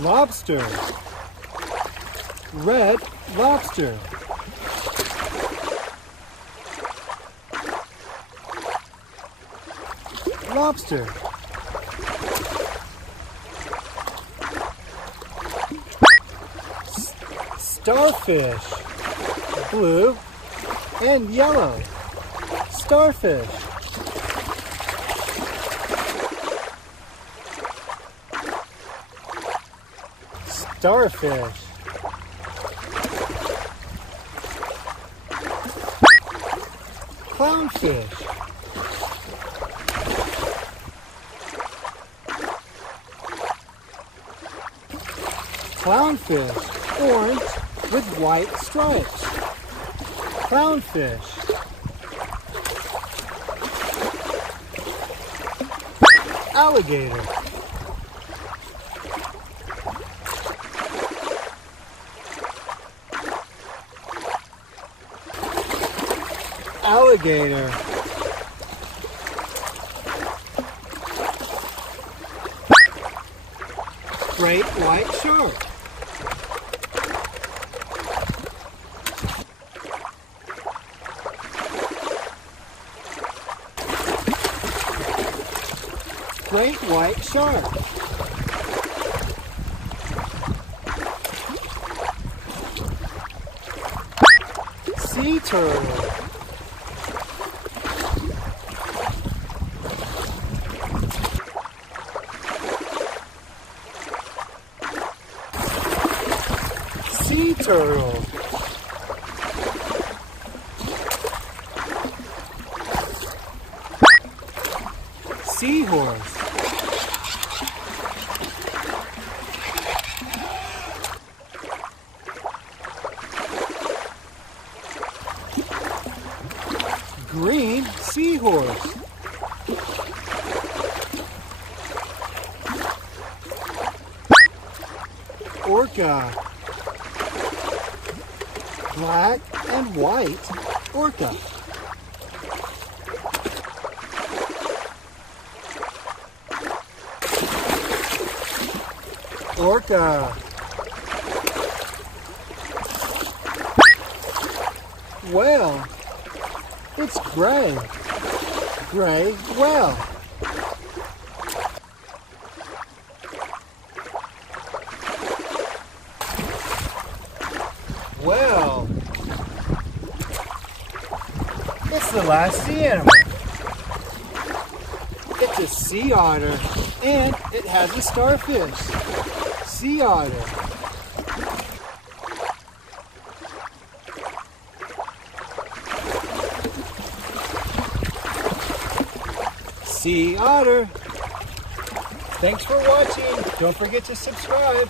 Lobster. Red lobster. Lobster. Starfish. Blue and yellow. Starfish. Starfish. Clownfish. Clownfish, orange with white stripes. Clownfish. Alligator. Alligator. Great white shark. Great white shark. Sea turtle. Sea turtle. Seahorse. Green seahorse. Orca. Black and white orca. Orca. Whale. It's gray. Gray whale. Well, it's the last sea animal. It's a sea otter, and it has a starfish. Sea otter. Sea otter. Thanks for watching. Don't forget to subscribe.